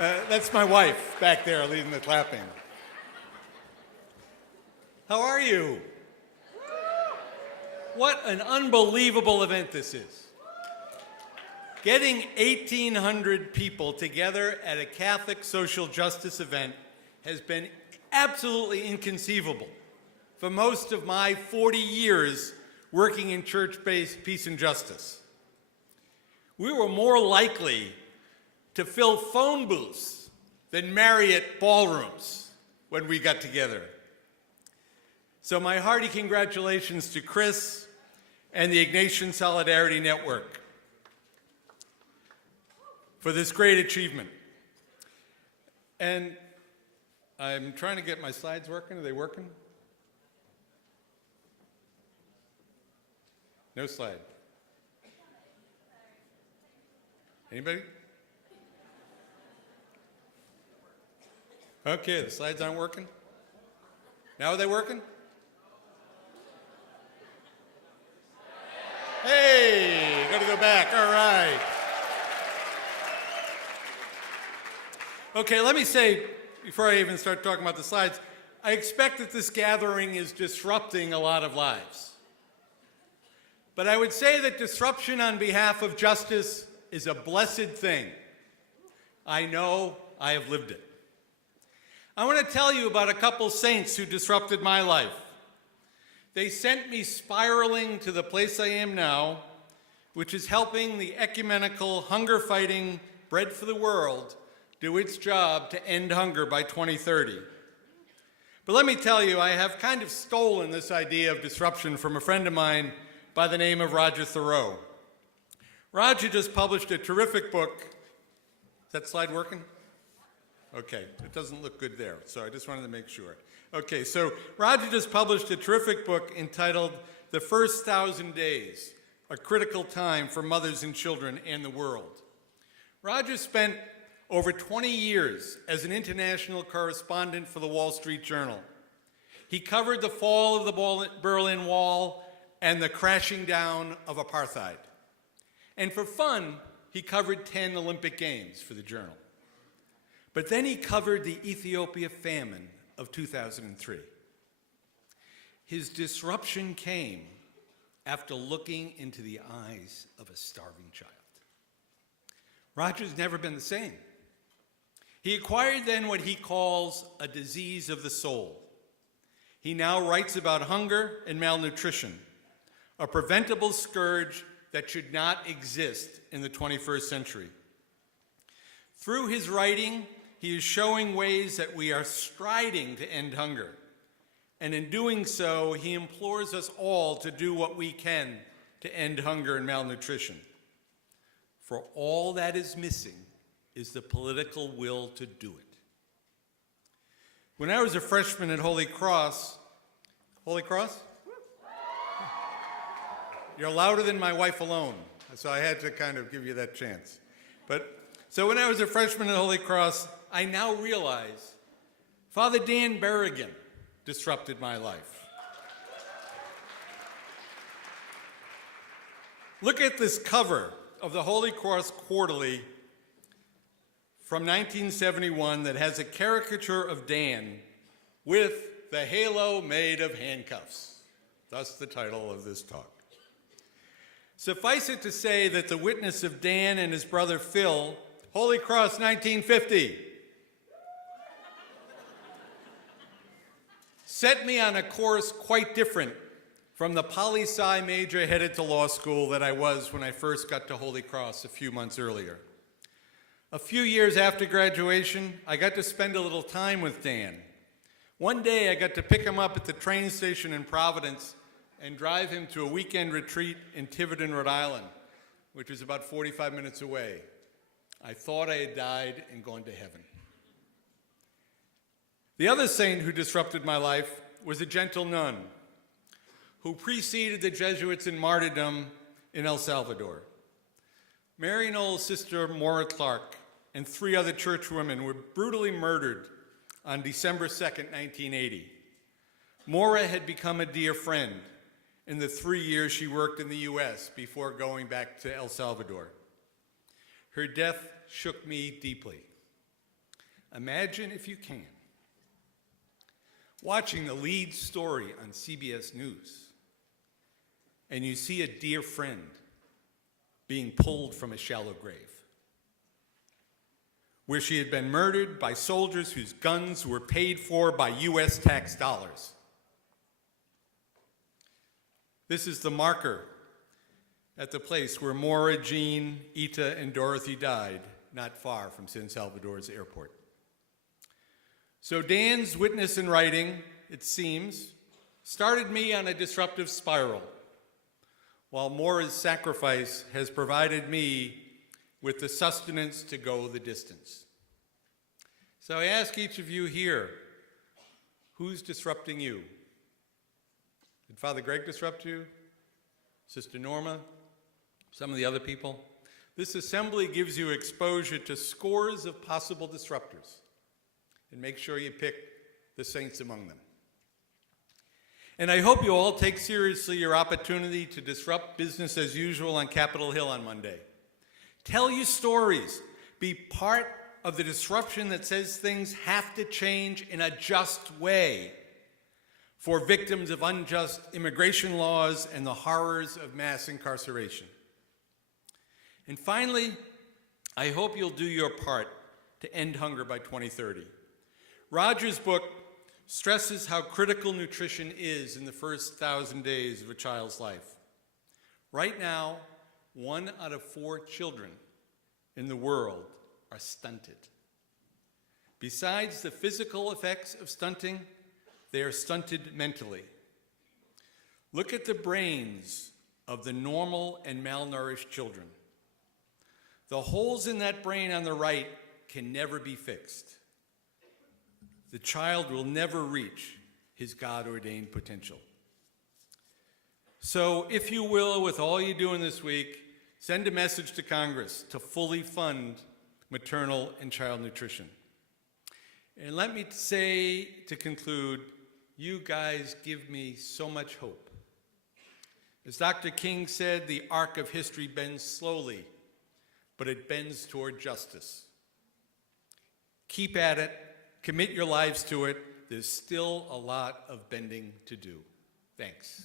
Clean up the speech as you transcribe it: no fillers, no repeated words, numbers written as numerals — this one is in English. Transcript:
That's my wife back there leading the clapping. How are you? What an unbelievable event this is. Getting 1,800 people together at a Catholic social justice event has been absolutely inconceivable for most of my 40 years working in church-based peace and justice. We were more likely to fill phone booths than Marriott ballrooms when we got together. So my hearty congratulations to Chris and the Ignatian Solidarity Network for this great achievement. And I'm trying to get my slides working. Are they working? No slide. Anybody? Okay, the slides aren't working. Now are they working? Hey, gotta go back. All right. Okay, let me say, before I even start talking about the slides, I expect that this gathering is disrupting a lot of lives. But I would say that disruption on behalf of justice is a blessed thing. I know I have lived it. I want to tell you about a couple saints who disrupted my life. They sent me spiraling to the place I am now, which is helping the ecumenical, hunger-fighting Bread for the World do its job to end hunger by 2030. But let me tell you, I have kind of stolen this idea of disruption from a friend of mine by the name of Roger Thoreau. Roger just published a terrific book. Is that slide working? Okay, it doesn't look good there, so I just wanted to make sure. Okay, so Roger just published a terrific book entitled The First 1,000 Days, a Critical Time for Mothers and Children and the World. Roger spent over 20 years as an international correspondent for the Wall Street Journal. He covered the fall of the Berlin Wall and the crashing down of apartheid. And for fun, he covered 10 Olympic Games for the Journal. But then he covered the Ethiopia famine of 2003. His disruption came after looking into the eyes of a starving child. Roger's never been the same. He acquired then what he calls a disease of the soul. He now writes about hunger and malnutrition, a preventable scourge that should not exist in the 21st century. Through his writing, he is showing ways that we are striding to end hunger. And in doing so, he implores us all to do what we can to end hunger and malnutrition. For all that is missing is the political will to do it. When I was a freshman at Holy Cross, You're louder than my wife alone, so I had to kind of give you that chance. So when I was a freshman at Holy Cross, I now realize Father Dan Berrigan disrupted my life. Look at this cover of the Holy Cross Quarterly from 1971 that has a caricature of Dan with the halo made of handcuffs. Thus the title of this talk. Suffice it to say that the witness of Dan and his brother Phil, Holy Cross 1950, set me on a course quite different from the poli-sci major headed to law school that I was when I first got to Holy Cross a few months earlier. A few years after graduation, I got to spend a little time with Dan. One day I got to pick him up at the train station in Providence and drive him to a weekend retreat in Tiverton, Rhode Island, which was about 45 minutes away. I thought I had died and gone to heaven. The other saint who disrupted my life was a gentle nun who preceded the Jesuits in martyrdom in El Salvador. Mary Knowles' sister, Maura Clark, and 3 other churchwomen were brutally murdered on December 2nd, 1980. Maura had become a dear friend in the 3 years she worked in the U.S. before going back to El Salvador. Her death shook me deeply. Imagine, if you can, watching the lead story on CBS News, and you see a dear friend being pulled from a shallow grave, where she had been murdered by soldiers whose guns were paid for by U.S. tax dollars. This is the marker at the place where Maura, Jean, Ita, and Dorothy died, not far from San Salvador's airport. So Dan's witness in writing, it seems, started me on a disruptive spiral, while Maura's sacrifice has provided me with the sustenance to go the distance. So I ask each of you here, who's disrupting you? Did Father Greg disrupt you? Sister Norma? Some of the other people? This assembly gives you exposure to scores of possible disruptors, and make sure you pick the saints among them. And I hope you all take seriously your opportunity to disrupt business as usual on Capitol Hill on Monday. Tell your stories. Be part of the disruption that says things have to change in a just way for victims of unjust immigration laws and the horrors of mass incarceration. And finally, I hope you'll do your part to end hunger by 2030. Roger's book stresses how critical nutrition is in the first 1,000 days of a child's life. Right now, 1 out of 4 children in the world are stunted. Besides the physical effects of stunting, they are stunted mentally. Look at the brains of the normal and malnourished children. The holes in that brain on the right can never be fixed. The child will never reach his God-ordained potential. So, if you will, with all you're doing this week, send a message to Congress to fully fund maternal and child nutrition. And let me say, to conclude, you guys give me so much hope. As Dr. King said, the arc of history bends slowly, but it bends toward justice. Keep at it. Commit your lives to it. There's still a lot of bending to do. Thanks.